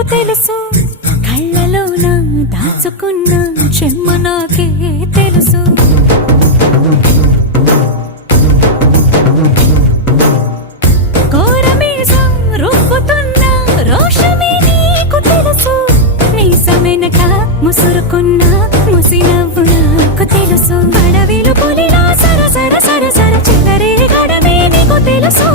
నీకు తెలుసు కళ్ళలోన దాచుకున్న చెమ్మ నాకే తెలుసు కోరమీసం రుబ్బుతున్న రోషమే నీకు తెలుసు మీసమెనక ముసురుకున్న ముసినవ్వు నాకు తెలుసు అడవిలు పులిలా సర సర సర సర చెలరే గడమే నీకు తెలుసు